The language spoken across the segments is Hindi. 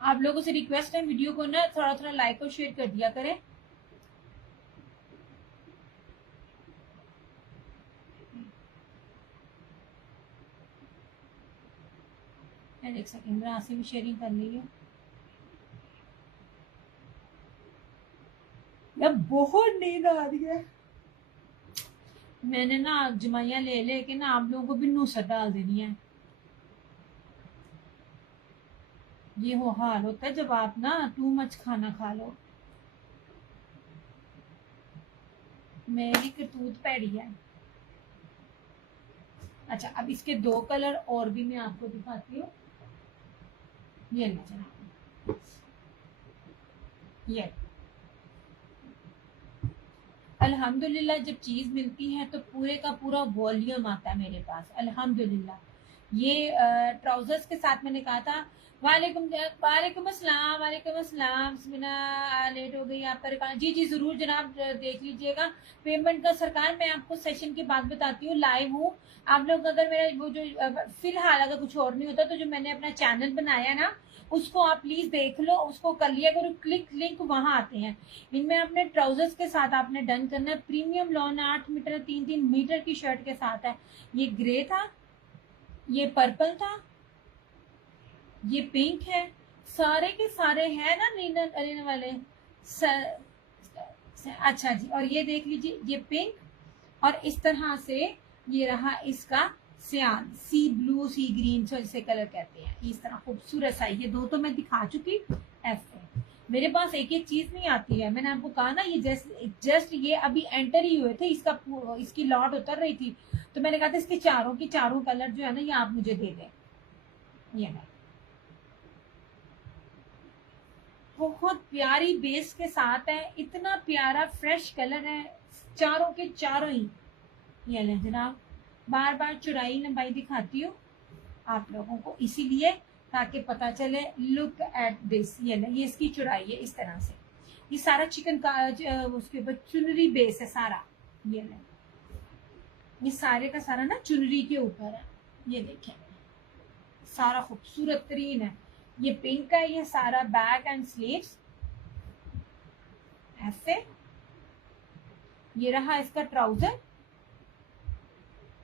आप लोगों से रिक्वेस्ट है, वीडियो को ना थोड़ा थोड़ा लाइक और शेयर कर दिया करें। एक सेकेंड, आसिम भी शेयरिंग कर ली है। यार बहुत नींद आ रही है। मैंने ना जमाइया ले लेके ना आप लोगों को भी नूसर डाल देनी है। ये वो हाल होता है जब आप ना टू मच खाना खा लो। मेरी करतूत पैड़ी है। अच्छा, अब इसके दो कलर और भी मैं आपको दिखाती हूँ। ये ले जनाब, ये अल्हम्दुलिल्लाह जब चीज मिलती है तो पूरे का पूरा वॉल्यूम आता है मेरे पास अल्हम्दुलिल्लाह। ये ट्राउजर्स के साथ मैंने कहा था। वालेकुम वालेकुम अस्सलाम, वालेकुम अस्सलाम। बिना लेट हो गई आपका रिकॉर्ड। जी जी जरूर जनाब, देख लीजिएगा पेमेंट का। सरकार मैं आपको सेशन की बात बताती हूँ, लाइव हूँ। आप लोग अगर मेरा वो जो फिलहाल अगर कुछ और नहीं होता तो जो मैंने अपना चैनल बनाया ना उसको आप प्लीज देख लो, उसको कर लिया करो क्लिक, लिंक वहां आते हैं। इनमें अपने ट्राउजर्स के साथ आपने डन करना है। प्रीमियम लॉन 8 मीटर 3-3 मीटर की शर्ट के साथ है। ये ग्रे था, ये पर्पल था, ये पिंक है। सारे के सारे हैं ना लेने वाले। अच्छा जी, और ये देख लीजिए ये पिंक और इस तरह से ये रहा इसका सियान, सी ब्लू सी ग्रीन जिसे कलर कहते हैं। इस तरह खूबसूरत सा, ये दो तो मैं दिखा चुकी। ऐसे मेरे पास एक एक चीज नहीं आती है। मैंने आपको कहा ना ये जस्ट ये अभी एंटर ही हुए थे, इसकी लॉट उतर रही थी तो मैंने कहा था इसके चारों की चारों कलर जो है ना ये आप मुझे दे दें। ये मैं बहुत प्यारी बेस के साथ है, इतना प्यारा फ्रेश कलर है चारों के चारों ही। ये ले जनाब, बार बार चौड़ाई लंबाई दिखाती हूँ आप लोगों को इसीलिए ताकि पता चले। लुक एट दिस, ये ले, ये इसकी चौड़ाई है इस तरह से। ये सारा चिकन का उसके ऊपर चुनरी बेस है सारा। ये ले, ये सारे का सारा ना चुनरी के ऊपर है। ये देखें सारा खूबसूरत तरीन है। ये पिंक है, ये सारा बैक एंड स्लीव्स ऐसे। ये रहा इसका ट्राउजर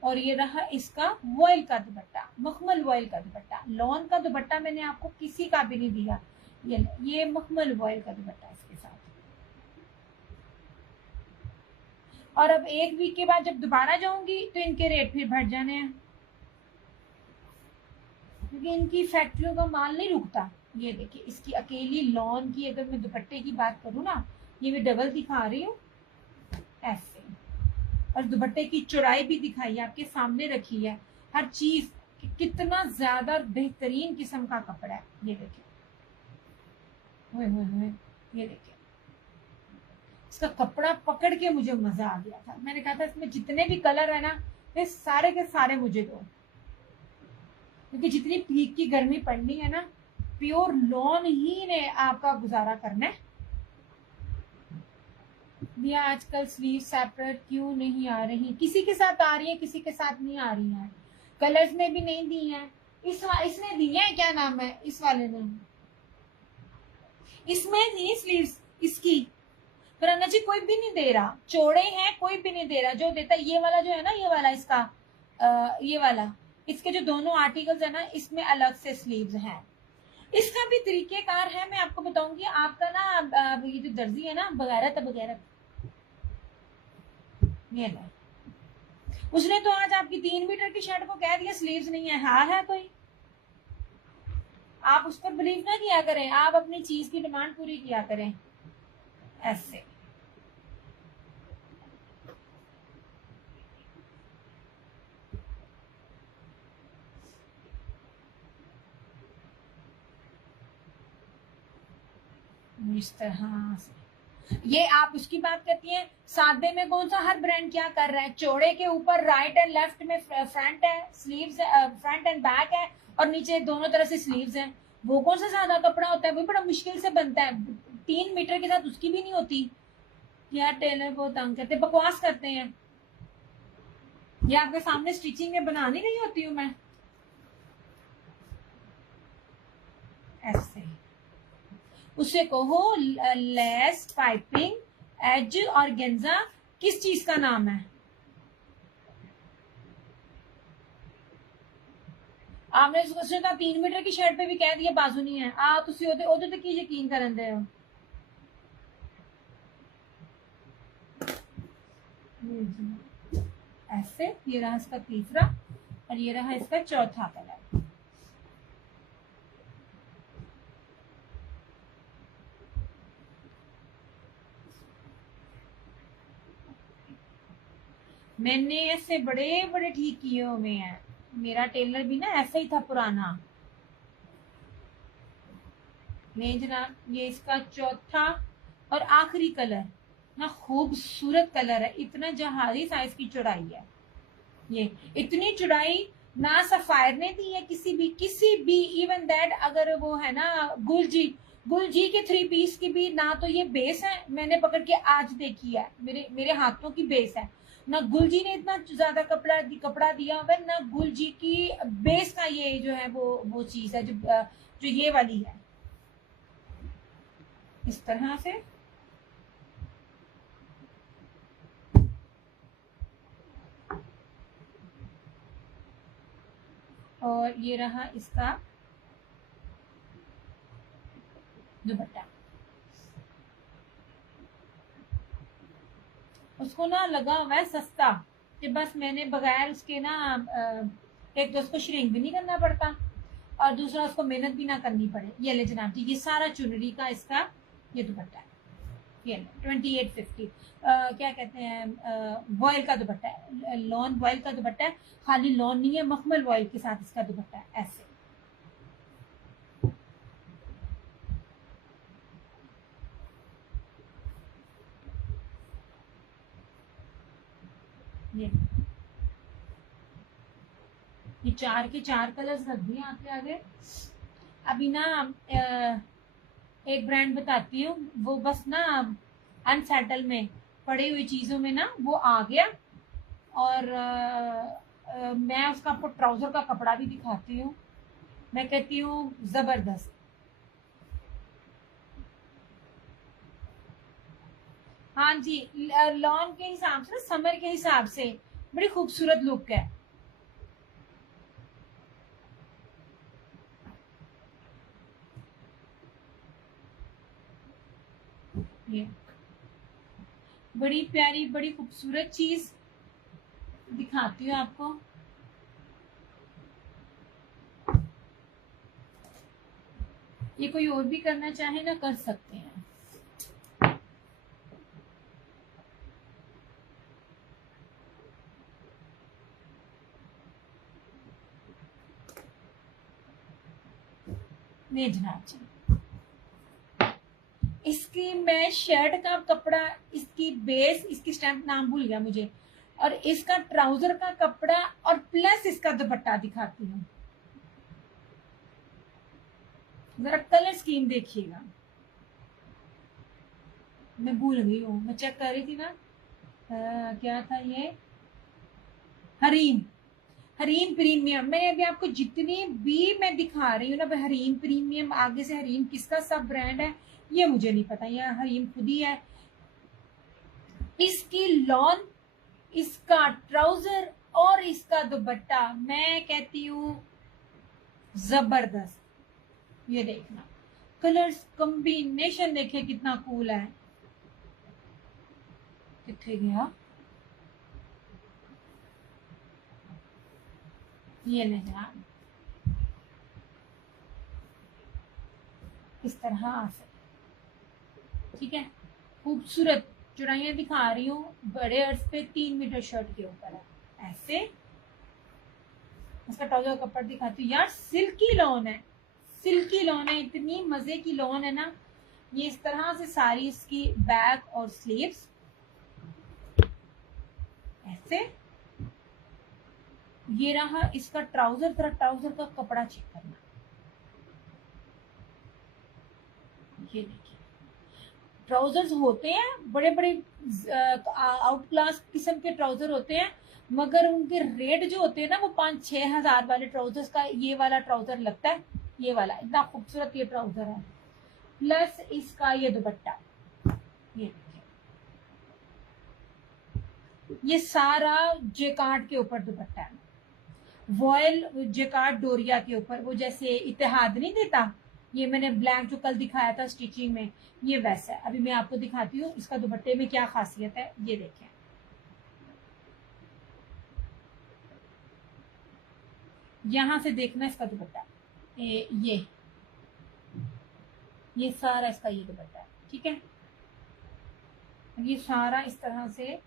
और ये रहा इसका वॉयल का दुपट्टा, मखमल वॉयल का दुपट्टा। लॉन का दुपट्टा मैंने आपको किसी का भी नहीं दिया। ये मखमल वॉयल का दुपट्टा इसके साथ। और अब एक वीक के बाद जब दोबारा जाऊंगी तो इनके रेट फिर बढ़ जाने हैं क्योंकि इनकी फैक्ट्रियों का माल नहीं रुकता। ये देखिए इसकी अकेली लॉन की अगर मैं दुपट्टे की बात करूँ ना, ये मैं डबल दिखा रही हूँ ऐसे। और दुपट्टे की चौड़ाई भी दिखाई आपके सामने रखी है, हर चीज कितना ज्यादा बेहतरीन किस्म का कपड़ा है। ये देखिए ये देखिए इसका कपड़ा पकड़ के मुझे मजा आ गया था। मैंने कहा था इसमें जितने भी कलर है ना ये सारे के सारे मुझे दो, क्योंकि जितनी पीक की गर्मी पड़नी है ना प्योर लॉन ही ने आपका गुजारा करना है। भैया आजकल स्लीव सेपरेट क्यों नहीं आ रही? किसी के साथ आ रही है, किसी के साथ नहीं आ रही है। कलर्स में भी नहीं दी है। इसने दी है, क्या नाम है इस वाले ने, इसमें दी स्लीव्स इसकी। पर अन्ना जी कोई भी नहीं दे रहा, चौड़े हैं कोई भी नहीं दे रहा। जो देता ये वाला जो है ना, ये वाला इसका ये वाला, इसके जो दोनों आर्टिकल्स है ना इसमें अलग से स्लीव्स हैं। इसका भी तरीकेकार है, मैं आपको बताऊंगी। आपका ना ये जो दर्जी है ना बगैरत बगैरत, ये ले, उसने तो आज आपकी 3 मीटर की शर्ट को कह दिया स्लीव्स नहीं है। हाँ है कोई, आप उस पर बिलीव ना किया करें, आप अपनी चीज की डिमांड पूरी किया करें ऐसे। इस तरह से ये आप उसकी बात करती हैं। सादे में कौन सा हर ब्रांड क्या कर रहा है? चौड़े के ऊपर राइट एंड लेफ्ट में फ्रंट है, स्लीव्स फ्रंट एंड बैक है और नीचे दोनों तरफ से स्लीव्स हैं। वो कौन सा सादा कपड़ा होता है? वो बड़ा मुश्किल से बनता है। 3 मीटर के साथ उसकी भी नहीं होती। यार टेलर बहुत तंग करते, बकवास करते हैं। ये आपके सामने स्टिचिंग में बनानी नहीं होती हूँ मैं ऐसे। उसे कहो लेस पाइपिंग एज ऑर्गेन्जा किस चीज का नाम है? आपने सोचा 3 मीटर की शर्ट पे भी कह दिया बाजू नहीं है। तुसी ओदे ते की यकीन करन दे हो? ऐसे ये रहा इसका तीसरा और ये रहा इसका चौथा कलर। मैंने ऐसे बड़े बड़े ठीक किए हुए हैं। मेरा टेलर भी ना ऐसा ही था पुराना। नहीं जनाब, ये इसका चौथा और आखिरी कलर ना, खूबसूरत कलर है। इतना जहाजी साइज की चौड़ाई है। ये इतनी चौड़ाई ना सफायर ने दी है किसी भी इवन दैट अगर वो है ना गुलजी के 3 पीस की भी ना, तो ये बेस है। मैंने पकड़ के आज देखी है, मेरे हाथों की बेस है ना। गुलजी ने इतना ज्यादा कपड़ा दिया हुआ है ना। गुलजी की बेस का ये जो है वो चीज है जो ये वाली है इस तरह से। और ये रहा इसका दुपट्टा। उसको ना लगा हुआ है सस्ता कि बस मैंने बगैर उसके ना एक तो उसको श्रिंक भी नहीं करना पड़ता और दूसरा उसको मेहनत भी ना करनी पड़े। ये ले जनाब जी, ये सारा चुनरी का इसका ये दुपट्टा है। ये 2850 क्या कहते हैं वॉयल का दुपट्टा है। लॉन वॉयल का दुपट्टा है। खाली लॉन नहीं है, मखमल वॉयल के साथ इसका दुपट्टा है। ऐसे ये 4 के 4 कलर्स रख दिए आपके आगे। अभी ना एक ब्रांड बताती हूँ, वो बस ना अनसेटल में पड़ी हुई चीजों में ना वो आ गया। और मैं उसका आपको ट्राउजर का कपड़ा भी दिखाती हूँ। मैं कहती हूँ जबरदस्त। हाँ जी, लॉन के हिसाब से, समर के हिसाब से बड़ी खूबसूरत लुक है। ये बड़ी प्यारी बड़ी खूबसूरत चीज दिखाती हूँ आपको। ये कोई और भी करना चाहे ना कर सकते हैं। नहीं जनाब जी, इसकी मैं शर्ट का कपड़ा, इसकी बेस, इसकी स्टैम्प नाम भूल गया मुझे, और इसका ट्राउजर का कपड़ा और प्लस इसका दुपट्टा दिखाती हूँ। जरा कलर स्कीम देखिएगा। मैं भूल गई हूँ, मैं चेक कर रही थी ना। क्या था ये? हरीम प्रीमियम। मैं अभी आपको जितनी भी मैं दिखा रही हूँ ना, हरीम प्रीमियम, आगे से हरीम किसका सब ब्रांड है ये मुझे नहीं पता, ये हरीम खुद ही है। इसकी लॉन, इसका ट्राउजर और इसका दुपट्टा, मैं कहती हूँ जबरदस्त। ये देखना कलर्स कॉम्बिनेशन देखे कितना कूल है। कितने गया ये ले जा, इस तरह आ सकते। ठीक है, खूबसूरत चुड़ाइयाँ दिखा रही हूँ बड़े अर्ज पे। 3 मीटर शर्ट के ऊपर है ऐसे। इसका ट्राउजर कपड़ा दिखाती हूँ यार। सिल्की लॉन है, सिल्की लॉन है, इतनी मजे की लॉन है ना। ये इस तरह से सारी इसकी बैक और स्लीव्स ऐसे। ये रहा इसका ट्राउजर। तरह ट्राउजर का कपड़ा चेक करना। ये देखिए, ट्राउजर्स होते हैं बड़े बड़े आउट क्लास किस्म के ट्राउजर होते हैं, मगर उनके रेट जो होते हैं ना वो 5-6 हजार वाले ट्राउजर्स का ये वाला ट्राउजर लगता है। ये वाला इतना खूबसूरत ये ट्राउजर है। प्लस इसका ये दुपट्टा, ये देखिए, ये सारा जेकार्ड के ऊपर दुपट्टा है, वॉयल जेकार्ड डोरिया के ऊपर, वो जैसे इत्तेहाद नहीं देता, ये मैंने ब्लैक जो कल दिखाया था स्टिचिंग में, ये वैसा है। अभी मैं आपको दिखाती हूँ इसका दुपट्टे में क्या खासियत है, ये देखें। यहां से देखना इसका दुपट्टा, ये सारा इसका ये दुपट्टा है, ठीक है। ये सारा इस तरह से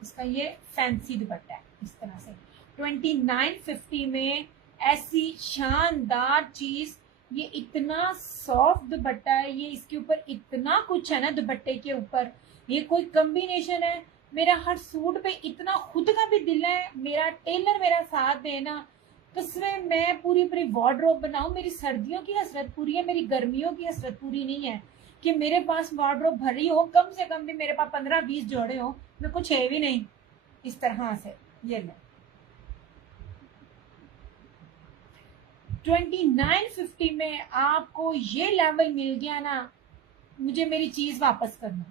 इसका ये फैंसी दुपट्टा है, इस तरह से 2950 में ऐसी शानदार चीज। ये इतना सॉफ्ट दुपट्टा है, ये इसके ऊपर इतना कुछ है ना दुपट्टे के ऊपर, ये कोई कॉम्बिनेशन है। मेरा हर सूट पे इतना खुद का भी दिल है, मेरा टेलर मेरा साथ देना, तो इसमें मैं पूरी पूरी वार्डरोब बनाऊं। मेरी सर्दियों की हसरत पूरी है, मेरी गर्मियों की हसरत पूरी नहीं है कि मेरे पास वार्डरोब भरी हो, कम से कम भी मेरे पास 15-20 जोड़े हो, मैं कुछ है भी नहीं इस तरह से। ये ले 2950 में आपको ये लेवल मिल गया ना, मुझे मेरी चीज वापस करना।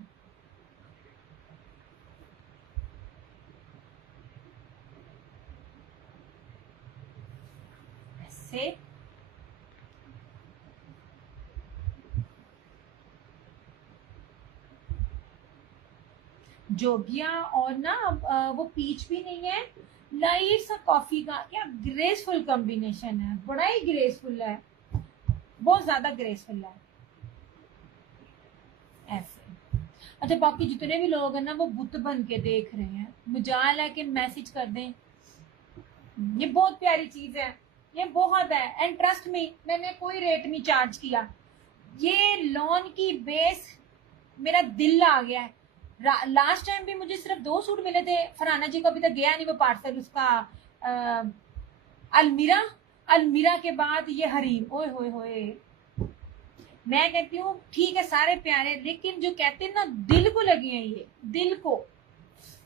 ऐसे जोगिया और ना वो पीच भी नहीं है, लाइट सा कॉफी का, क्या ग्रेसफुल कॉम्बिनेशन है, बड़ा ही ग्रेसफुल है, बहुत ज्यादा ग्रेसफुल है ऐसे। अच्छा, बाकी जितने भी लोग हैं ना वो बुत बन के देख रहे हैं, मुजाल है कि मैसेज कर दें। ये बहुत प्यारी चीज है, ये बहुत है, एंड ट्रस्ट मी, मैंने कोई रेट नहीं चार्ज किया। ये लॉन की बेस मेरा दिल आ गया है। लास्ट टाइम भी मुझे सिर्फ 2 सूट मिले थे, फरहाना जी को अभी तक गया नहीं वो पार्सल उसका। अलमीरा, अलमीरा के बाद ये हरीम, ओए होए होए। मैं कहती हूँ ठीक है सारे प्यारे, लेकिन जो कहते हैं ना दिल को लगी है, ये दिल को,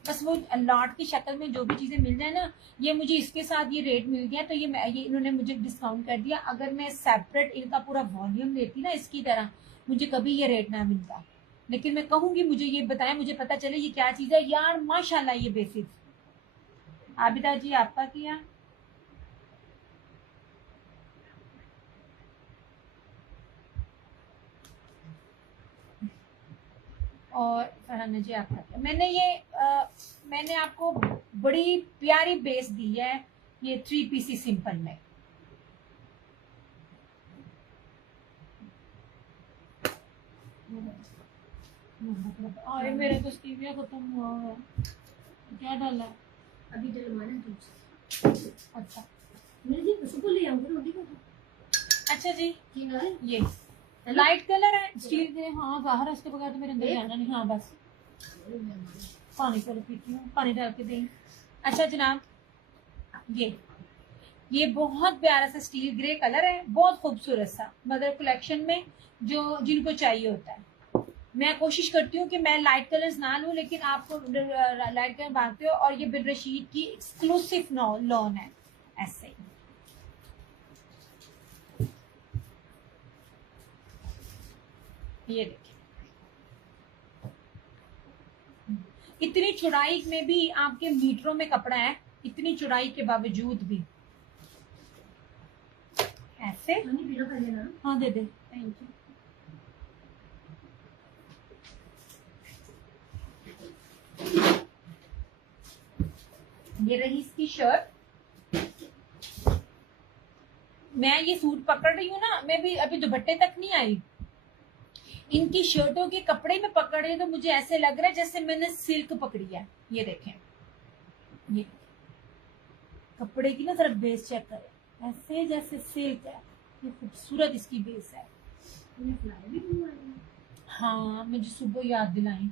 बस वो लॉट की शक्ल में जो भी चीजें मिल जाए ना, ये मुझे इसके साथ ये रेट मिल गया, तो ये इन्होंने मुझे डिस्काउंट कर दिया। अगर मैं सेपरेट इनका पूरा वॉल्यूम लेती ना इसकी तरह, मुझे कभी ये रेट ना मिलता। लेकिन मैं कहूंगी मुझे ये बताएं, मुझे पता चले ये क्या चीज है यार। माशाल्लाह ये बेसिक। आबिदा जी आपका किया, और फरहाना जी आपका किया। मैंने आपको बड़ी प्यारी बेस दी है, ये 3 पीसी सिंपल में। अरे मेरा तो स्टीविया खत्म हुआ है, क्या डाला है अभी डलवाना दूध। अच्छा सुबह ले आऊंगी रोटी को। अच्छा जी, ये लाइट कलर है स्टील ग्रे। हाँ बाहर है, इसके बगैर तो मेरे अंदर जाना नहीं। हाँ बस पानी पहले पीती हूँ, पानी डाल के दें। अच्छा जनाब, ये बहुत प्यारा सा स्टील ग्रे कलर है, बहुत खूबसूरत सा, मदर कलेक्शन में जो जिनको चाहिए होता है। मैं कोशिश करती हूँ कि मैं लाइट कलर्स ना लूं, लेकिन आपको लाइट कलर मांगते हो, और ये बिन रशीद की एक्सक्लूसिव लॉन है ऐसे ही। ये देखिए, इतनी चौड़ाई में भी आपके मीटरों में कपड़ा है, इतनी चौड़ाई के बावजूद भी ऐसे। हाँ दे दे, थैंक यू। ये रही इसकी शर्ट। मैं ये सूट पकड़ रही हूँ ना, मैं भी अभी दुपट्टे तक नहीं आई, इनकी शर्टों के कपड़े में पकड़ रही, तो मुझे ऐसे लग रहा है जैसे मैंने सिल्क पकड़ी है। ये देखें, ये कपड़े की ना तरफ बेस चेक करें, ऐसे जैसे सिल्क है। ये खूबसूरत इसकी बेस है। हाँ मुझे सुबह याद दिलाई।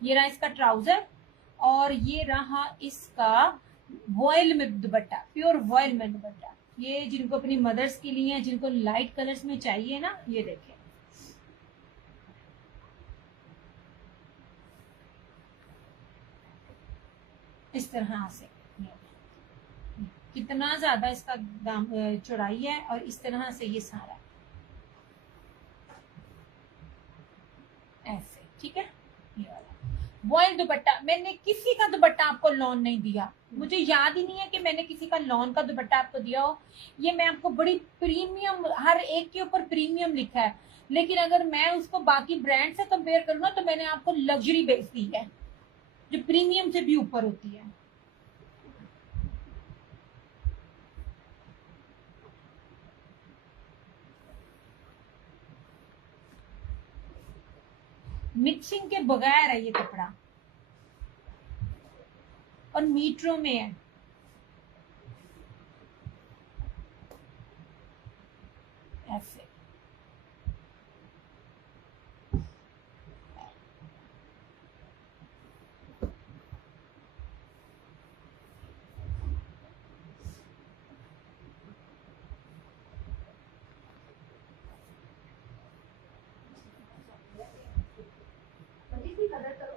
ये रहा इसका ट्राउजर, और ये रहा इसका वॉयल में दुपट्टा, प्योर वॉयल में दुपट्टा। ये जिनको अपनी मदर्स के लिए, जिनको लाइट कलर्स में चाहिए ना, ये देखें। इस तरह से कितना ज्यादा इसका दाम चौड़ाई है, और इस तरह से ये सारा। ठीक है, ये वाला वॉयल दुपट्टा। मैंने किसी का दुपट्टा आपको लॉन नहीं दिया, मुझे याद ही नहीं है कि मैंने किसी का लॉन का दुपट्टा आपको दिया हो। ये मैं आपको बड़ी प्रीमियम, हर एक के ऊपर प्रीमियम लिखा है, लेकिन अगर मैं उसको बाकी ब्रांड से कंपेयर करूँ ना तो मैंने आपको लग्जरी बेच दी है जो प्रीमियम से भी ऊपर होती है। मिक्सिंग के बगैर है ये कपड़ा और मीटरों में है। ऐसे इसकी कदर करो।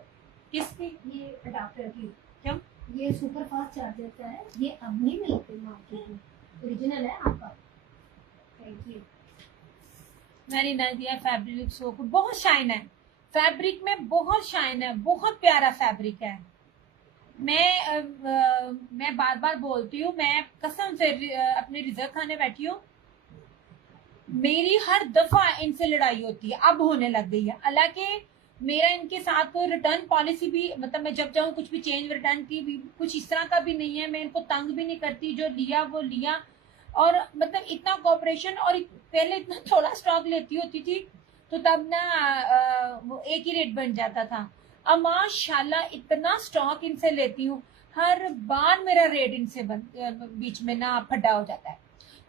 किसकी? ये अडाप्टर की। क्यों? ये सुपर फास्ट चार्जर का है, ये अब नहीं मिलते मार्केट में, ओरिजिनल है आपका। Thank you. मैंने ना दिया फैब्रिक सो को, बहुत शाइन है फैब्रिक में, बहुत शाइन है, बहुत प्यारा फैब्रिक है। मैं बार बार बोलती हूँ, मैं कसम से अपने रिजल्ट खाने बैठी हूँ, मेरी हर दफा इनसे लड़ाई होती है, अब होने लग गई है। हालांकि मेरा इनके साथ कोई रिटर्न पॉलिसी भी, मतलब मैं जब जाऊँ कुछ भी चेंज रिटर्न की भी कुछ इस तरह का भी नहीं है, मैं इनको तंग भी नहीं करती, जो लिया वो लिया। और मतलब इतना कोऑपरेशन, और पहले इतना थोड़ा स्टॉक लेती होती थी तो तब ना वो एक ही रेट बन जाता था। अब माशाल्लाह इतना स्टॉक इनसे लेती हूँ, हर बार मेरा रेट इनसे बीच में ना फटा हो जाता है।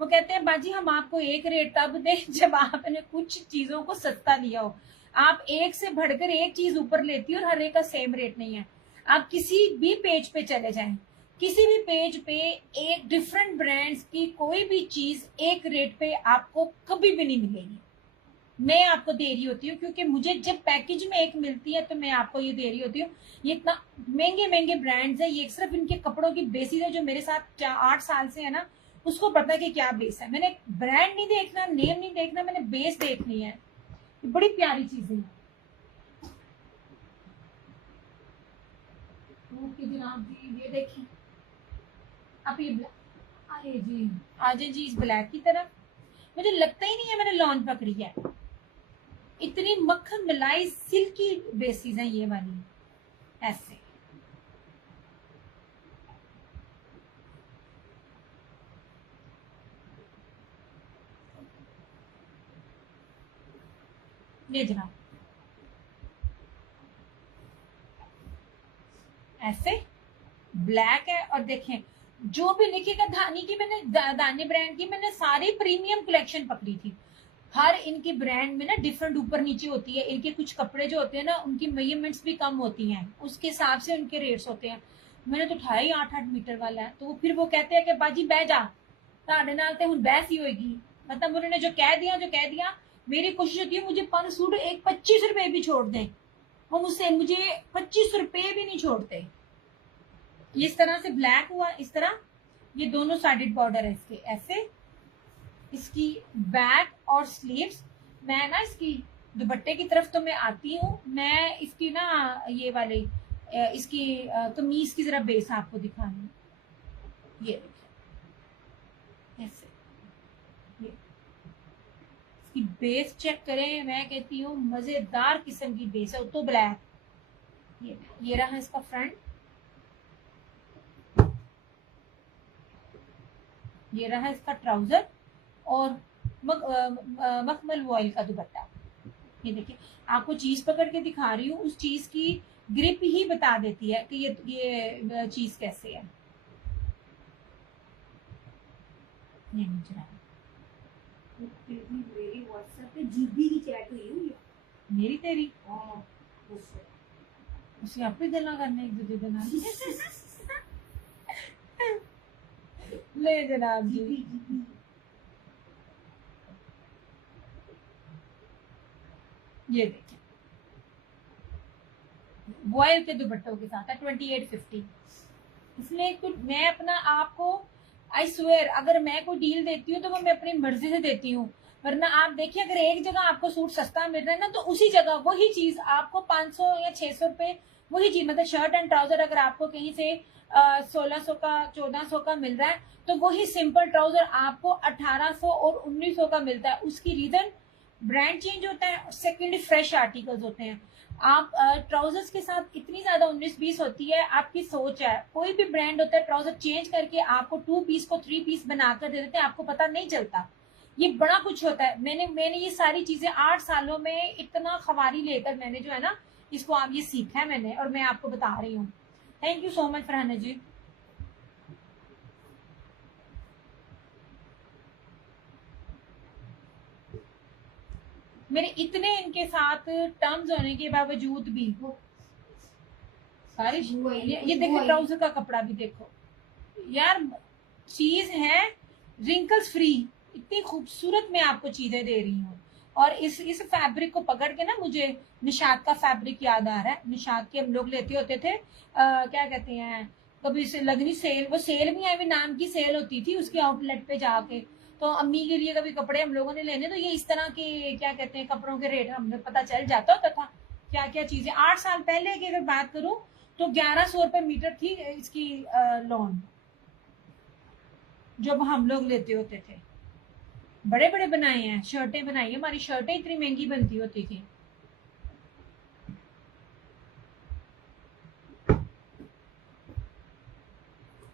वो कहते हैं बाजी हम आपको एक रेट तब दें जब आपने कुछ चीजों को सस्ता लिया हो। आप एक से बढ़कर एक चीज ऊपर लेती हो और हर एक का सेम रेट नहीं है। आप किसी भी पेज पे चले जाएं, किसी भी पेज पे एक डिफरेंट ब्रांड्स की कोई भी चीज एक रेट पे आपको कभी भी नहीं मिलेगी। मैं आपको दे रही होती हूँ क्योंकि मुझे जब पैकेज में एक मिलती है तो मैं आपको ये दे रही होती हूँ। ये इतना महंगे महंगे ब्रांड्स है, ये सिर्फ इनके कपड़ों की बेसिस है, जो मेरे साथ 8 साल से है ना, उसको पता है कि क्या बेस है। मैंने ब्रांड नहीं देखना, नेम नहीं देखना, मैंने बेस देखनी है। ये बड़ी प्यारी चीजें हैं। ओके जनाब जी, ये देखिए आप ये अरे जी आजे जी इस ब्लैक की तरफ, मुझे लगता ही नहीं है मैंने लॉन पकड़ी है। इतनी मक्खन मलाई सिल्की बेसिस है ये वाली, ऐसे ये जनाब, ऐसे ब्लैक है। और देखें जो भी लिखेगा धानी की, मैंने दानी ब्रांड की मैंने सारी प्रीमियम कलेक्शन पकड़ी थी। हर इनकी ब्रांड में ना डिफरेंट ऊपर नीचे होती है, इनके कुछ कपड़े जो होते हैं ना उनकी मेजरमेंट्स भी कम होती हैं, उसके हिसाब से उनके रेट्स होते हैं। मैंने तो उठाया ही 8-8 मीटर वाला है, तो वो फिर वो कहते हैं कि बाजी बह जा, ताड़े नाल ते हुन बहस ही होगी। मतलब उन्होंने जो कह दिया, मेरी कोशिश होती है मुझे 5 सूट एक 25 रुपए भी छोड़ दें, वो मुझे 25 रुपए भी नहीं छोड़ते। इस तरह से ब्लैक हुआ, इस तरह ये दोनों साइडेड बॉर्डर है इसके, ऐसे इसकी बैक और स्लीव्स। मैं ना इसकी दुपट्टे की तरफ तो मैं आती हूँ, मैं इसकी ना ये वाले इसकी कमीज की जरा बेस आपको दिखानी। ये देखिए ऐसे, ये इसकी बेस चेक करें, मैं कहती हूँ मजेदार किस्म की बेस है, तो ब्लैक। ये रहा इसका फ्रंट, ये रहा इसका ट्राउजर और मखमल वॉयल का दुपट्टा। ये देखिए आपको चीज पकड़ के दिखा रही हूँ, उस चीज की ग्रिप ही बता देती है कि ये चीज कैसे है। ये मेरी व्हाट्सएप पे जीबी की चैट हुई हुई है। मेरी तेरी हाँ, उसे आप ही गला करने एक दूसरे के नाम ले जनाब जी। ये देखिए वॉयल के दुपट्टों के साथ है 2850। इसमें कुछ मैं अपना आपको आई स्वेयर, अगर मैं कोई डील देती हूँ तो वो मैं अपनी मर्जी से देती हूँ। वरना आप देखिए अगर एक जगह आपको सूट सस्ता मिल रहा है ना, तो उसी जगह वही चीज आपको 500 या 600 रुपए, वही चीज मतलब शर्ट एंड ट्राउजर अगर आपको कहीं से 1600 का 1400 का मिल रहा है, तो वही सिंपल ट्राउजर आपको 1800 और 1900 का मिलता है। उसकी रीजन ब्रांड चेंज होता है, सेकेंडली फ्रेश आर्टिकल्स होते हैं। आप ट्राउजर्स के साथ इतनी ज्यादा 19-20 होती है, आपकी सोच है। कोई भी ब्रांड होता है ट्राउजर चेंज करके आपको 2 पीस को 3 पीस बनाकर दे देते हैं, आपको पता नहीं चलता। ये बड़ा कुछ होता है। मैंने ये सारी चीजें 8 सालों में इतना खबारी लेकर मैंने जो है ना, इसको आप ये सीखा है मैंने, और मैं आपको बता रही हूँ। Thank you so much Farhana ji. मेरे इतने इनके साथ टर्म्स होने के बावजूद भी सारी ये देखो ट्राउजर का कपड़ा भी देखो यार, चीज है रिंकल्स फ्री, इतनी खूबसूरत मैं आपको चीजें दे रही हूँ। और इस फैब्रिक को पकड़ के ना मुझे निशात का फैब्रिक याद आ रहा है। निशात के हम लोग लेते होते थे, क्या कहते हैं, कभी से लगनी सेल, वो सेल भी है नाम की सेल होती थी उसके आउटलेट पे जाके। तो अम्मी के लिए कभी कपड़े हम लोगों ने लेने, तो ये इस तरह के क्या कहते हैं कपड़ों के रेट हमें पता चल जाता होता था क्या क्या चीजें। 8 साल पहले की अगर बात करूं तो 1100 रुपए मीटर थी इसकी लॉन, जब हम लोग लेते होते थे। बड़े बड़े बनाए हैं, शर्टें बनाई है, हमारी शर्टें इतनी महंगी बनती होती थी।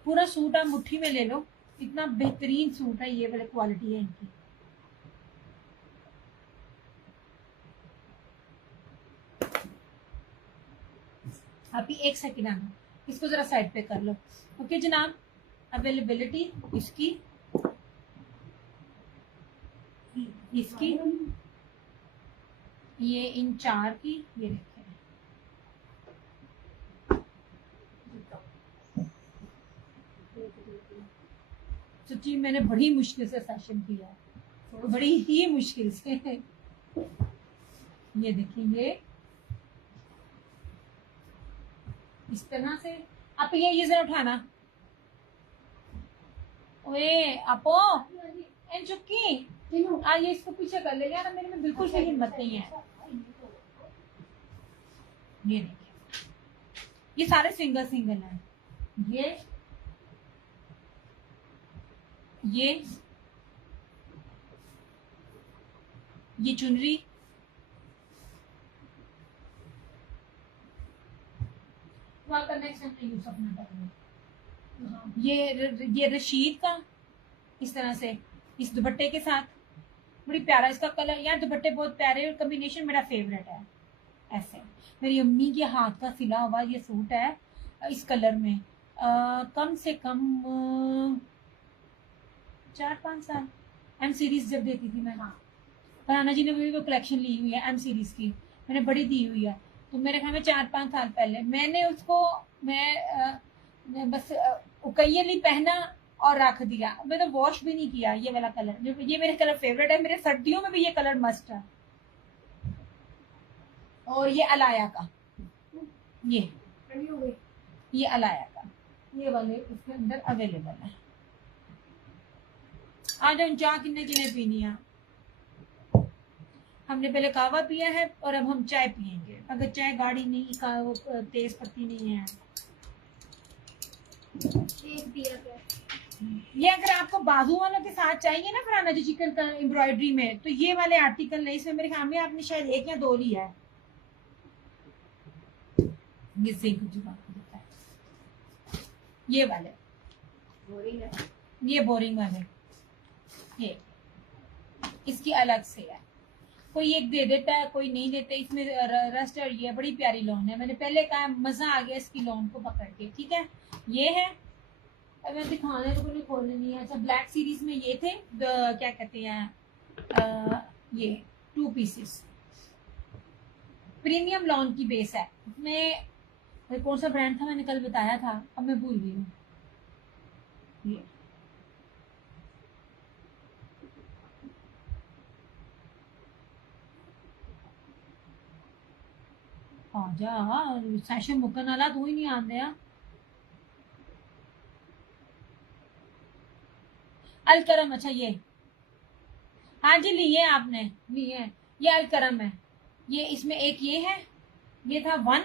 पूरा सूट आप मुट्ठी में ले लो, इतना बेहतरीन सूट है, ये वाली क्वालिटी है इनकी। आप ही एक सेकेंड आना, इसको जरा साइड पे कर लो। ओके जनाब, अवेलेबिलिटी इसकी इसकी ये इन 4 की, ये देखें सच्ची मैंने बड़ी मुश्किल से सेशन किया है, बड़ी ही मुश्किल से। ये देखिए, ये इस तरह से आप ये जरा उठाना। ओए आपो एन चुक्की ये इसको पीछे कर ले यार, मेरे में बिल्कुल भी हिम्मत नहीं है। ये देखिए, ये सारे सिंगल सिंगल हैं। ये चुनरी, ये रशीद का इस तरह से इस दुपट्टे के साथ, बड़ी प्यारा इसका कलर यार, दुपट्टे बहुत प्यारे और कॉम्बिनेशन मेरा फेवरेट है। ऐसे मेरी अम्मी के हाथ का सिला हुआ ये सूट है इस कलर में। कम से कम 4-5 साल एम सीरीज जब देती थी मैं। फरहाना जी ने भी वो कलेक्शन ली हुई है एम सीरीज की, मैंने बड़ी दी हुई है। तो मेरे ख्याल में 4-5 साल पहले मैंने उसको मैं बस उकैली पहना और रख दिया, मैंने वॉश भी नहीं किया। ये वाला कलर, ये मेरे कलर फेवरेट है, मेरे सर्दियों में भी ये कलर मस्ट है। और ये अलाया का, ये अलाया का, ये वाले इसके अंदर अवेलेबल है। आ जाओ, चाय किन्ने किन्ने पीनी है। हमने पहले कहवा पिया है और अब हम चाय पियेंगे। अगर चाय गाढ़ी नहीं, तेज पत्ती नहीं है। ये अगर आपको बाजू वालों के साथ चाहिए ना फरहाना जी चिकन का एम्ब्रॉयडरी में, तो ये वाले आर्टिकल है। इसमें मेरे ख्याल में आपने शायद 1 या 2 लिया है। ये जिंक जो आपको दिखता है, ये वाले बोरिंग है, ये बोरिंग वाले, ये इसकी अलग से है। कोई एक दे देता है, कोई नहीं देता। इसमें रस्ट और ये बड़ी प्यारी लॉन है। मैंने पहले कहा, मजा आ गया इसकी लॉन को पकड़ के। ठीक है, ये है, अब मैं दिखाने को नहीं, खोलने नहीं है। अच्छा, ब्लैक सीरीज में ये थे, क्या कहते हैं, ये 2 पीसेस प्रीमियम लॉन की बेस है। इसमें कौन सा ब्रांड था मैंने कल बताया था, अब मैं भूल गई हूँ। ये आजा, सेशन मुकन वाला तू ही नहीं आंदे। अलकरम, अच्छा ये, हाँ जी, लिए आपने, लिए हैं। ये अलकरम है, ये इसमें एक ये है, ये था 1,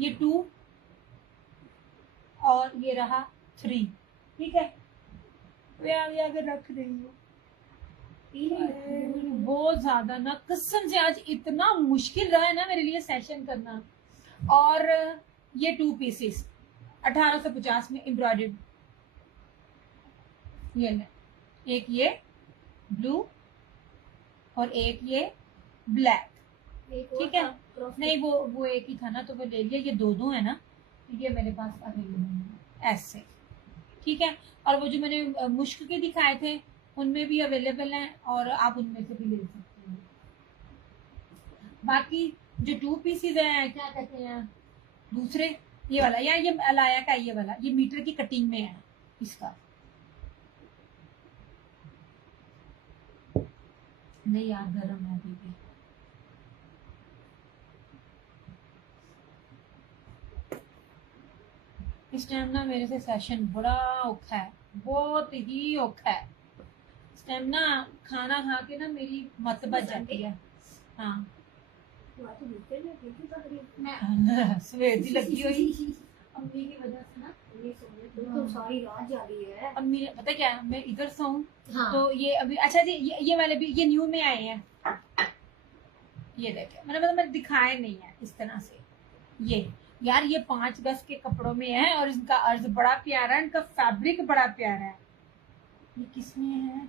ये 2 और ये रहा 3। ठीक है, मैं आगे आगे रख रही हूँ। बहुत ज्यादा ना, कसम से आज इतना मुश्किल रहा है ना मेरे लिए सेशन करना। और ये 2 पीसेस 1850 में एम्ब्रॉयडर्ड, ये ले, एक ये ब्लू और एक ये ब्लैक। ठीक है, नहीं वो एक ही था ना, तो वो ले लिया। ये दो है ना, ये मेरे पास अवेलेबल है ऐसे। ठीक है, और वो जो मैंने मुश्क के दिखाए थे उनमें भी अवेलेबल हैं, और आप उनमें से भी ले सकते हैं। बाकी जो 2 पीसेस हैं, क्या कहते हैं दूसरे, ये वाला या ये अलाया का, ये वाला ये मीटर की कटिंग में है इसका। नहीं यार, गर्म है अभी भी। इस टाइम ना मेरे से सेशन बड़ा औखा है, बहुत ही औखा है। इस टाइम ना खाना खा के ना मेरी मत बच जाती है। हाँ मैं सवेर दी लगी हुई अम्मी की वजह से ना, तो सारी रात जागी है। अम्मी ने पता क्या, मैं इधर सोऊं हाँ। तो ये अभी अच्छा जी, ये वाले भी ये न्यू में आए हैं। ये देखे मैंने दिखाए नहीं है इस तरह से। ये यार ये 5 गज के कपड़ों में है, और इनका अर्ज बड़ा प्यारा है, इनका फैब्रिक बड़ा प्यारा है। ये किसमें है,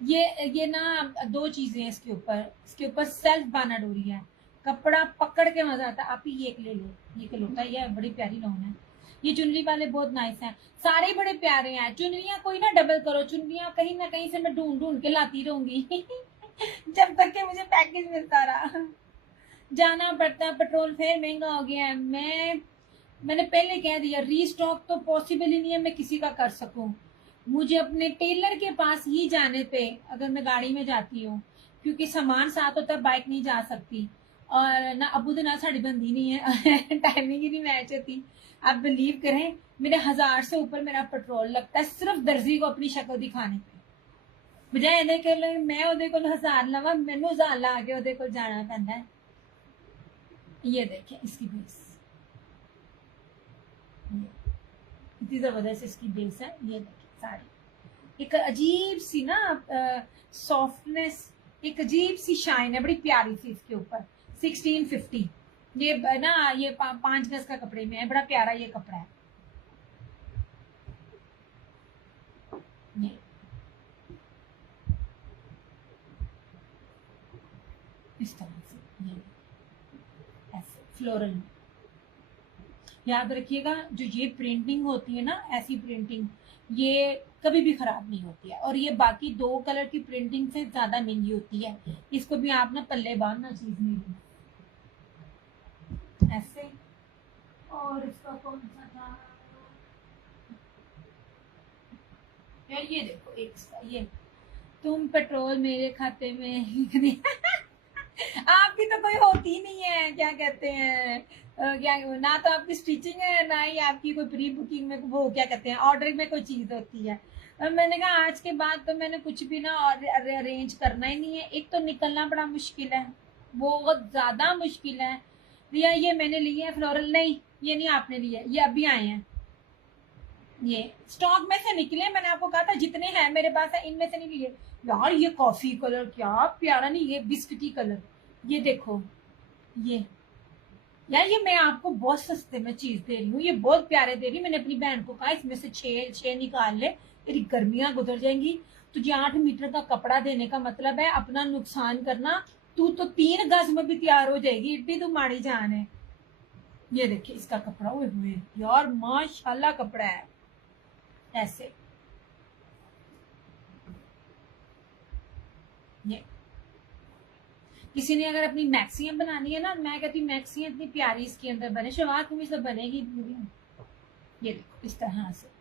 ये ना 2 चीजें हैं इसके ऊपर सेल्फ बाना डोरी है, कपड़ा पकड़ के मजा आता है। आप ही ये एक ले लो, ये कलोटा, ये बड़ी प्यारी लॉन है। ये चुनरी वाले बहुत नाइस हैं, सारे बड़े प्यारे हैं। चुनरियां कोई ना डबल करो, चुनरियां कहीं ना कहीं से मैं ढूंढ ढूंढ के लाती रहूंगी जब तक के मुझे पैकेज मिलता रहा। जाना पड़ता, पेट्रोल फेयर महंगा हो गया है। मैंने पहले कह दिया, रीस्टॉक तो पॉसिबल ही नहीं है मैं किसी का कर सकूं। मुझे अपने टेलर के पास ही जाने पे, अगर मैं गाड़ी में जाती हूँ, क्योंकि सामान साथ होता है, बाइक नहीं जा सकती, और ना अबू ना साड़ी बंदी नहीं है टाइमिंग ही नहीं मैच होती। आप बिलीव करें, मेरे 1000 से ऊपर मेरा पेट्रोल लगता है सिर्फ दर्जी को अपनी शक्ल दिखाने पे। बजाय ਇਹਦੇ ਕੋਲ मैं ਉਹਦੇ ਕੋਲ 1000 लवा, मैनू 1000 ला के ਉਹਦੇ ਕੋਲ जाना पैंदा है। ये देखें इसकी बेस, इतनी जबरदस्त इसकी बेस है। ये देखें साड़ी, एक अजीब सी ना सॉफ्टनेस, एक अजीब सी शाइन है, बड़ी प्यारी सी इसके ऊपर। 1650 ये ना, ये 5 गज का कपड़े में है, बड़ा प्यारा ये कपड़ा है। ये इस तरह से, ये ऐसे फ्लोरल। याद रखिएगा, जो ये प्रिंटिंग होती है ना, ऐसी प्रिंटिंग ये कभी भी खराब नहीं होती है, और ये बाकी 2 कलर की प्रिंटिंग से ज्यादा महंगी होती है। इसको भी आप ना पल्ले बांधना चीज नहीं दी ऐसे। और इसका कौन सा था यार, ये देखो एक इसका, ये तुम पेट्रोल मेरे खाते में लिख दिया आपकी तो कोई होती नहीं है, क्या कहते हैं क्या, ना तो आपकी स्टिचिंग है, ना ही आपकी कोई प्री बुकिंग में वो क्या कहते हैं ऑर्डर में कोई चीज होती है। मैंने कहा आज के बाद तो मैंने कुछ भी ना अरेंज करना ही नहीं है। एक तो निकलना बड़ा मुश्किल है, बहुत ज्यादा मुश्किल है। रिया ये मैंने लिए हैं फ्लोरल, नहीं ये नहीं आपने लिए, ये अभी आए हैं, ये स्टॉक में से निकले। मैंने आपको कहा था जितने हैं मेरे पास है, इनमें से नहीं लिए। यार ये कॉफी कलर क्या प्यारा, नहीं ये बिस्किटी कलर, ये देखो ये यार, ये मैं आपको बहुत सस्ते में चीज दे रही हूँ, ये बहुत प्यारे दे रही हूँ। मैंने अपनी बहन को कहा इसमें से 6 निकाल ले, तेरी गर्मियां गुजर जाएंगी। तुझे 8 मीटर का कपड़ा देने का मतलब है अपना नुकसान करना, तू तो 3 गज में भी तैयार हो जाएगी, इतनी तू माड़ी जान है। ये देखिए इसका कपड़ा, ओए हुए यार माशाल्लाह कपड़ा है ऐसे। ये किसी ने अगर अपनी मैक्सियां बनानी है ना, मैं कहती हूँ मैक्सियां इतनी प्यारी इसके अंदर बने, शलवार कमीज तो बनेगी। ये देखो इस तरह से।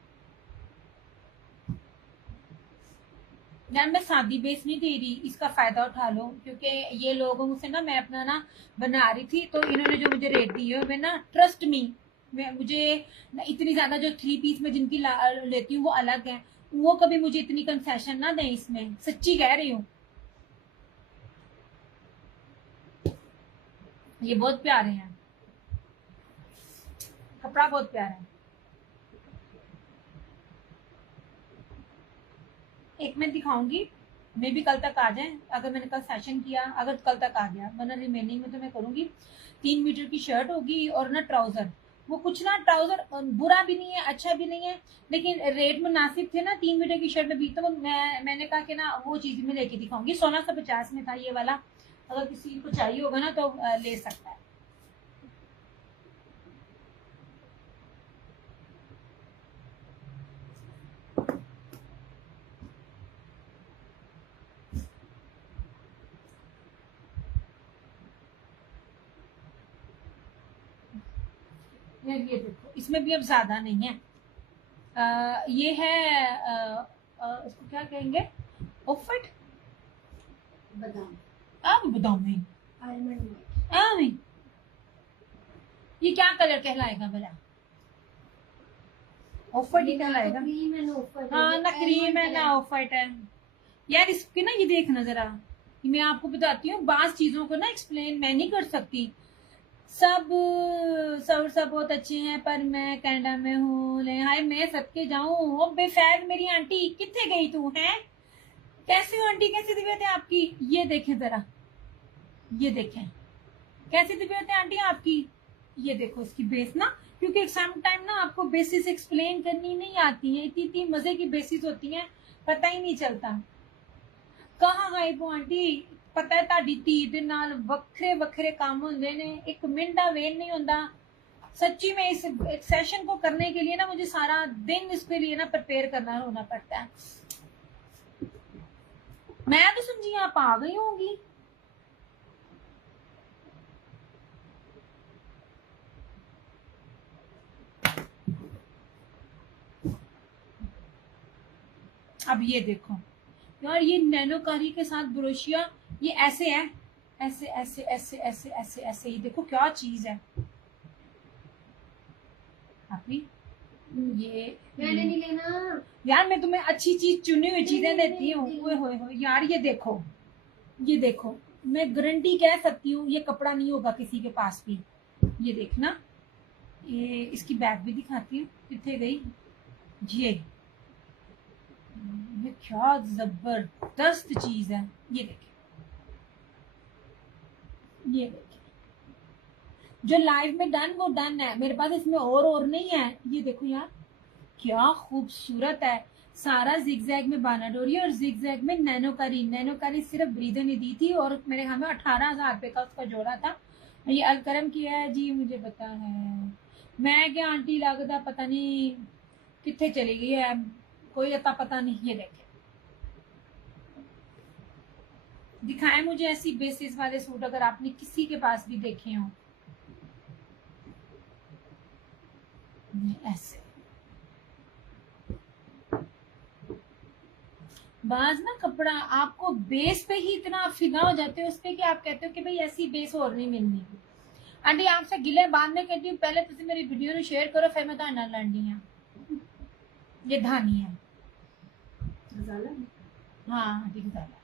यार मैं सादी बेस नहीं दे रही, इसका फायदा उठा लो, क्योंकि ये लोगों से ना मैं अपना ना बना रही थी, तो इन्होंने जो मुझे रेट दी है, मैं ना ट्रस्ट मी, मुझे इतनी ज्यादा जो 3 पीस में जिनकी लेती हूँ वो अलग है, वो कभी मुझे इतनी कंसेशन ना दें इसमें, सच्ची कह रही हूँ। ये बहुत प्यारे हैं, कपड़ा बहुत प्यारा है। एक मैं दिखाऊंगी, मे भी कल तक आ जाए, अगर मैंने कल सेशन किया, अगर कल तक आ गया, वरना रिमेनिंग में तो मैं करूंगी। 3 मीटर की शर्ट होगी और ना ट्राउजर, वो कुछ ना ट्राउजर बुरा भी नहीं है अच्छा भी नहीं है, लेकिन रेट मुनासिब थे ना 3 मीटर की शर्ट में भी, तो मैंने कहा कि ना वो चीज में लेके दिखाऊंगी। 1650 में था ये वाला, अगर किसी को चाहिए होगा ना तो ले सकता है। ये देखो, इसमें भी अब ज्यादा नहीं है। ये है इसको क्या कहेंगे, ऑफिट बादाम, अब बताओ नहीं, आलमंड नहीं ये क्या कलर कहलाएगा भला, ऑफिट ही कहलाएगा। क्रीम है ना ऑफर, हाँ ना क्रीम है ना ऑफिट है यार। इसके ना ये देखना जरा, मैं आपको बताती हूँ, बास चीजों को ना एक्सप्लेन मैं नहीं कर सकती। सब सब बहुत अच्छे हैं, पर मैं कनाडा में हूँ, हाय मैं सबके जाऊं। ओ बेफैज मेरी आंटी कितने गई तू है, कैसी हो आंटी, कैसी तबीयत है आपकी? ये देखें जरा, ये देखें कैसी तबीयत है आंटी आपकी। ये देखो इसकी बेस ना, क्योंकि सम टाइम ना आपको बेसिस एक्सप्लेन करनी नहीं आती है, इतनी इतनी मजे की बेसिस होती हैं, पता ही नहीं चलता। कहाँ गए वो आंटी, पता है ਤੁਹਾਡੀ ਧੀ ਦੇ ਨਾਲ ਵੱਖਰੇ ਵੱਖਰੇ काम होंगे ने, एक मिनट का वेट नहीं होता। सच्ची में इस सेशन को करने के लिए ना मुझे सारा दिन इसके लिए ना प्रिपेयर करना होना पड़ता है। मैं तो समझी आप आ गई होंगी। अब ये देखो यार, ये नैनोकारी के साथ ब्रोशिया, ये ऐसे है, ऐसे ऐसे ऐसे ऐसे ऐसे ऐसे, ये देखो क्या चीज है आपकी। ये मैंने नहीं लेना यार, मैं तुम्हें अच्छी चीज चुनी हुई चीजें नहीं, देती हूँ। नहीं, ओए होए होए यार, ये देखो, ये देखो, मैं गारंटी कह सकती हूँ ये कपड़ा नहीं होगा किसी के पास भी। ये देखना, ये इसकी बैग भी दिखाती हूँ, कितने गई ये क्या जबरदस्त चीज है। ये देखिए, ये देखिए, जो लाइव में डन वो डन है, मेरे पास इसमें और नहीं है। ये देखो यार क्या खूबसूरत है, सारा जिगजैग में बानाडोरी और जिगजैग में नैनोकारी। नैनोकारी सिर्फ ब्रीदर ने दी थी और मेरे हमें 18,000 रुपए का उसका जोड़ा था। ये अलकरम किया है जी, मुझे पता है। मैं क्या आंटी लागदा पता नहीं कितने चली गई है, कोई अता पता नहीं। ये देखे, दिखाए मुझे ऐसी बेसिस वाले सूट अगर आपने किसी के पास भी देखे हो। ऐसे बाज ना कपड़ा आपको बेस पे ही इतना फिदा हो जाते हो उस पे कि आप कहते हो कि भाई ऐसी बेस और नहीं मिलनी। आंटी आपसे गिले बाद में कहती हूँ, पहले तुम मेरी वीडियो ਨੂੰ शेयर करो, फिर मैं तो ना लड़नी है। ये धानी है हाँ आंटी गजाला।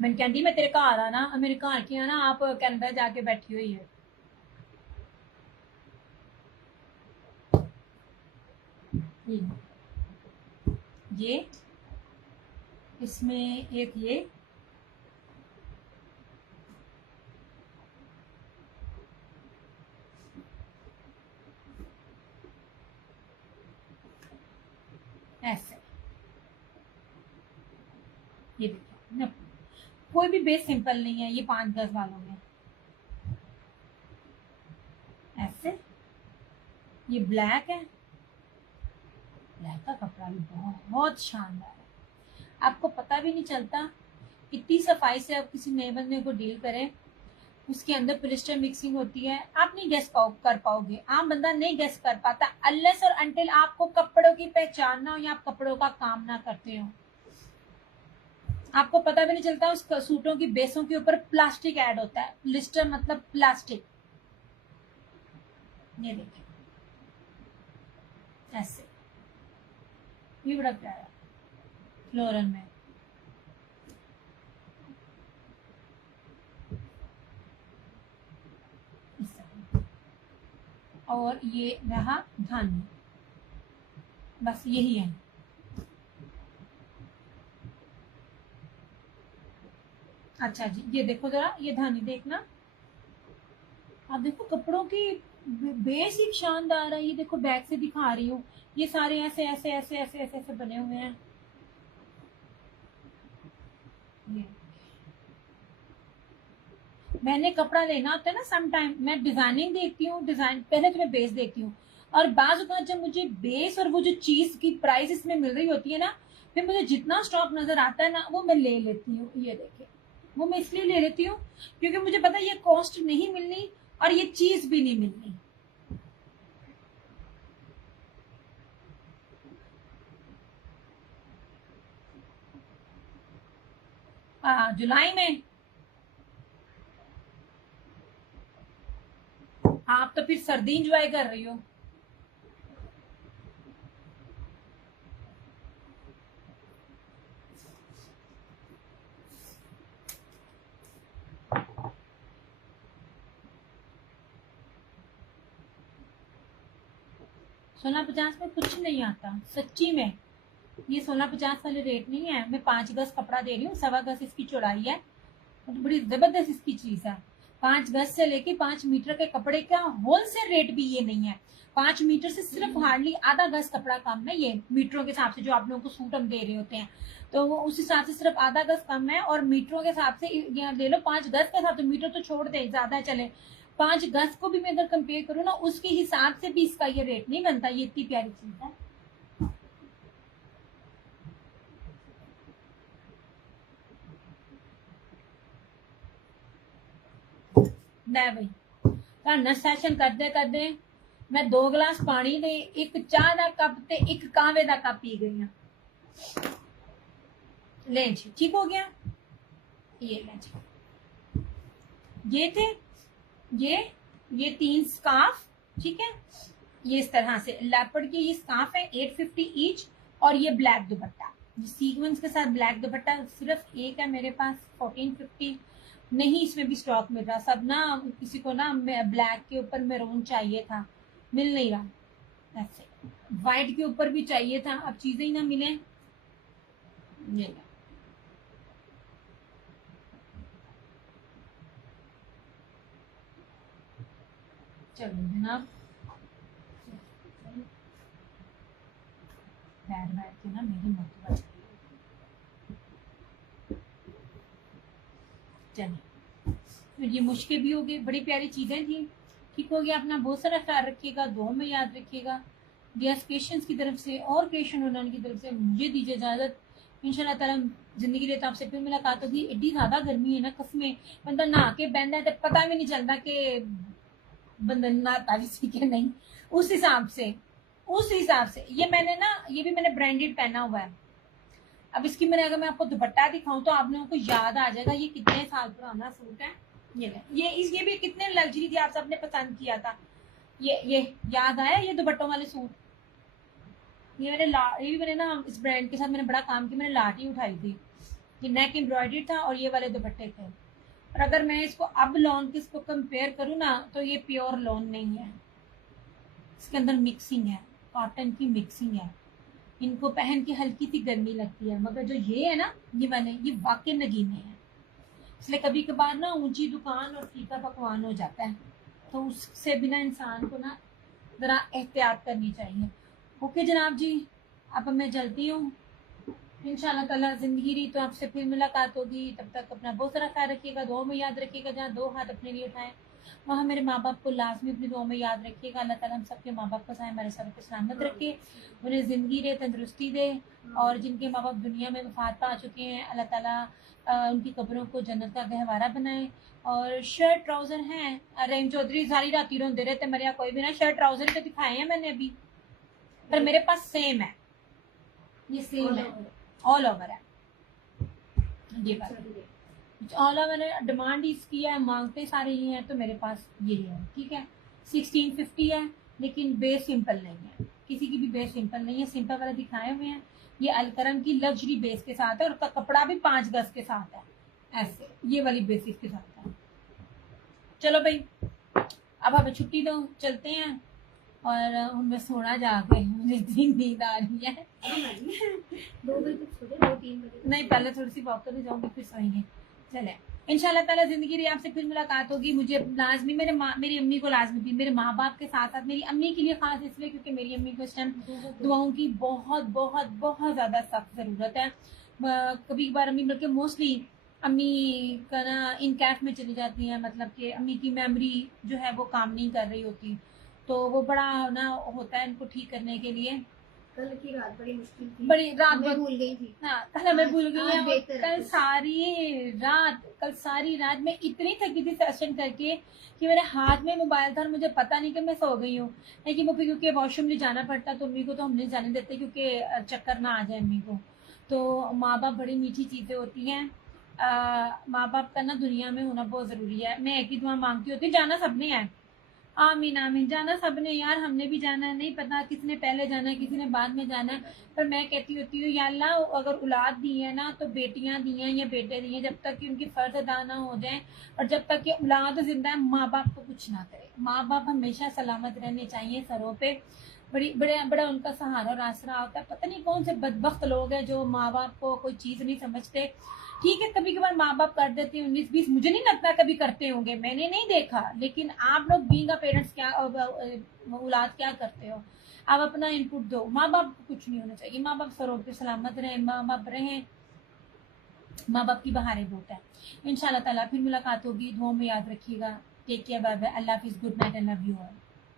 मैंने कहती मैं तेरे घर आना, मेरे घर की आना, आप कनाडा जाके बैठी हुई है। ये इसमें एक ये ऐसे, ये देखिए, कोई भी बेस सिंपल नहीं है ये 5 गज वालों में। ऐसे ये ब्लैक है, ब्लैक का कपड़ा भी बहुत शानदार है, आपको पता भी नहीं चलता। इतनी सफाई से आप किसी नए बंदे को डील करें, उसके अंदर पोलिस्टर मिक्सिंग होती है, आप नहीं गेस कर पाओगे, आम बंदा नहीं गेस कर पाता अनलेस और अनटिल आपको कपड़ों की पहचान ना हो या आप कपड़ों का काम ना करते हो। आपको पता भी नहीं चलता उस सूटों की बेसों के ऊपर प्लास्टिक ऐड होता है। पोलिस्टर मतलब प्लास्टिक। ये देखिए ऐसे, ये बड़ा प्यारा फ्लोरल में। इस तरह। और ये रहा धानी, बस यही है। अच्छा जी, ये देखो जरा, ये धानी देखना, आप देखो कपड़ों की बेसिक शानदार है। ये देखो बैक से दिखा रही हूँ, ये सारे ऐसे ऐसे ऐसे ऐसे ऐसे ऐसे बने हुए हैं। ये मैंने कपड़ा लेना होता है ना, सम टाइम मैं डिजाइनिंग देखती हूँ, डिजाइन पहले तो मैं बेस देखती हूँ, और बाज़ औक़ात जब मुझे बेस और वो जो चीज की प्राइस इसमें मिल रही होती है ना, फिर मुझे जितना स्टॉक नजर आता है ना वो मैं ले लेती हूँ। ये देखिए, वो मैं इसलिए ले लेती हूँ क्योंकि मुझे पता है ये कॉस्ट नहीं मिलनी और ये चीज भी नहीं मिलनी। जुलाई में आप तो फिर सर्दी इंजॉय कर रही हो। सोलह पचास में कुछ नहीं आता सच्ची में। ये 1650 वाले रेट नहीं है। मैं 5 गज कपड़ा दे रही हूँ, 1.25 गज इसकी चौड़ाई है, तो बड़ी जबरदस्त इसकी चीज है। 5 गज से लेके 5 मीटर के कपड़े का होलसेल रेट भी ये नहीं है। 5 मीटर से सिर्फ हार्डली आधा गज कपड़ा कम है, ये मीटरों के हिसाब से जो आप लोगों को सूट हम दे रहे होते हैं, तो वो उस हिसाब से सिर्फ आधा गज कम है। और मीटरों के हिसाब से ले लो, 5 गज के हिसाब से, मीटर तो छोड़ दे ज्यादा चले, 5 गज को भी मैं अगर कंपेयर करूँ ना उसके हिसाब से भी इसका ये रेट नहीं बनता। ये इतनी प्यारी चीज है। नहीं भाई, ਤੁਹਾਡਾ ਸੈਸ਼ਨ ਕਰਦੇ ਕਰਦੇ मैं 2 गिलास पानी दे, एक चाह का कप ते एक कावे का कप पी गई हाँ। ले जी, ठीक हो गया। ये ले जी, ये थे ये 3 स्कार्फ, ठीक है। ये इस तरह से लेपर्ड के ये स्कार्फ है 850 ईच, और ये ब्लैक दुपट्टा सीक्वेंस के साथ ब्लैक दुपट्टा सिर्फ एक है मेरे पास 1450। नहीं, इसमें भी स्टॉक मिल रहा सब ना, किसी को ना ब्लैक के ऊपर मैरून चाहिए था, मिल नहीं रहा, ऐसे व्हाइट के ऊपर भी चाहिए था, अब चीजें ही ना मिले। ये चलो जनाब, बैठ बैठ के ना मेरी मोटी बच गई। चलिए, फिर ये मुश्किल भी हो गई, बड़ी प्यारी चीजें थी, ठीक हो गया। अपना बहुत सारा ख्याल रखिएगा, दुआ में याद रखिएगा। डियर्स क्रिएशंस की तरफ से और क्रिएशन होने की तरफ से मुझे दीजिए इजाजत। इंशाल्लाह ताला जिंदगी रहता आपसे फिर मुलाकात होगी। एडी ज्यादा गर्मी है ना, कसमें बंदा नहा के बहना है तो पता भी नहीं चलता कि बंदा नहाता भी सी के नहीं। उस हिसाब से ये मैंने ना, ये भी मैंने ब्रांडेड पहना हुआ है। अब इसकी मैंने, अगर मैं आपको दुपट्टा दिखाऊं तो आप लोगों को याद आ जाएगा ये कितने साल पुराना सूट है। ये भी कितने लग्जरी थी, आप सबने पसंद किया था। ये याद आया, ये दुपट्टों वाले सूट, ये भी मैंने ना इस ब्रांड के साथ मैंने बड़ा काम किया, मैंने लाठी उठाई थी। ये नेक एम्ब्रॉयडरी था और ये वाले दुपट्टे थे। और अगर मैं इसको अब लॉन के इसको कंपेयर करूँ ना, तो ये प्योर लॉन नहीं है, इसके अंदर मिक्सिंग है, कॉटन की मिक्सिंग है। इनको पहन के हल्की सी गर्मी लगती है, मगर जो ये है ना, ये वाले, ये वाकई नगीने हैं। इसलिए कभी कभार ना ऊंची दुकान और फीका पकवान हो जाता है, तो उससे बिना इंसान को ना जरा एहतियात करनी चाहिए। ओके जनाब जी, अब मैं चलती हूँ। इंशाल्लाह ताला जिंदगी रही तो आपसे फिर मुलाकात होगी। तब तक अपना बहुत सारा ख्याल रखिएगा, दुआ में याद रखिएगा। जहाँ 2 हाथ अपने लिए उठाएं वहाँ मेरे माँ बाप को लाजमी अपनी दुआ में याद रखिएगा। अल्लाह ताला हम सबके माँ बाप को चाहे हमारे सर को सलामत रखे, उन्हें ज़िंदगी दे, तंदुरुस्ती दे। और जिनके माँ बाप दुनिया में वफात पा चुके हैं, अल्लाह ताला उनकी कब्रों को जन्नत का गहवारा बनाए। और शर्ट ट्राउजर हैं, रहीम चौधरी सारी रात रोंदे रहते मेरे कोई भी ना शर्ट ट्राउजर तो दिखाए हैं मैंने अभी, पर मेरे पास सेम है, ये सेम है, ऑल ओवर है। ये बात ऑल ओवर है, डिमांड इसकी है, मांगते सारे ही हैं, तो मेरे पास ये है, ठीक है। 1650 है, लेकिन बेस सिंपल नहीं है, किसी की भी बेस सिंपल नहीं है। सिंपल वाला दिखाए हुए हैं, ये अलकरम की लग्जरी बेस के साथ है और उसका कपड़ा भी 5 गज के साथ है, ऐसे ये वाली बेसिस के साथ है। चलो भाई, अब हमें छुट्टी दो, चलते हैं। और उनमें सोना जाके मुझे इतनी नींद आ रही है। 2 बजे तक सो जाओ, 2-3 बजे तक। नहीं, पहले थोड़ी सी वॉक करने जाऊंगी, फिर सोएंगे। चले, इंशाल्लाह ताला जिंदगी रही आपसे फिर मुलाकात होगी। मुझे लाजमी मेरी अम्मी को लाजमी भी, मेरे माँ बाप के साथ साथ मेरी अम्मी के लिए खास इसलिए क्योंकि मेरी अम्मी को इस टाइम दुआओं की बहुत बहुत बहुत ज़्यादा सख्त ज़रूरत है। कभी कभार अम्मी बल्कि मोस्टली अम्मी का ना इन कैफ में चली जाती हैं, मतलब कि अम्मी की मेमोरी जो है वो काम नहीं कर रही होती, तो वो बड़ा ना होता है इनको ठीक करने के लिए। कल की रात बड़ी मुश्किल थी, बड़ी रात मैं भूल गई थी। हाँ, कल हमें भूल गई आज है। बेहतर है कल कुछ। सारी रात मैं इतनी थकी थी सेशन करके कि मेरे हाथ में मोबाइल था और मुझे पता नहीं कि मैं सो गई हूँ। लेकिन वो फिर क्योंकि वॉशरूम नहीं जाना पड़ता तो अम्मी को तो हम नहीं जाने देते क्योंकि चक्कर ना आ जाए अम्मी को। तो माँ बाप बड़ी मीठी चीज़ें होती हैं। माँ बाप का ना दुनिया में होना बहुत ज़रूरी है। मैं एक ही दुआ मांगती होती, जाना सबने है, आमीन आमीन, जाना सबने यार, हमने भी जाना है, नहीं पता किसने पहले जाना है किसी ने बाद में जाना है। पर मैं कहती होती हूँ या अल्लाह अगर औलाद दी है ना तो बेटियां दी हैं या बेटे दिए, जब तक कि उनकी फर्ज अदा ना हो जाए और जब तक कि औलाद जिंदा है माँ बाप को कुछ ना करे। माँ बाप हमेशा सलामत रहने चाहिए सरों पे, बड़ा उनका सहारा और आसरा होता है। पता नहीं कौन से बदबख्त लोग हैं जो माँ बाप को कोई चीज़ नहीं समझते। ठीक है, कभी कभार माँ बाप कर देते हैं 19-20, मुझे नहीं लगता कभी करते होंगे, मैंने नहीं देखा, लेकिन आप लोग बीइंग पेरेंट्स क्या औलाद क्या करते हो, आप अपना इनपुट दो। माँ बाप को कुछ नहीं होना चाहिए, माँ बाप सरों पे सलामत रहें, माँ बाप रहें, माँ बाप की बहारें बहुत है। इंशाल्लाह ताला फिर मुलाकात होगी, दुआओं में याद रखिएगा। टेक केयर, बाय बाय, अल्लाह हाफिज़, good night and love you all.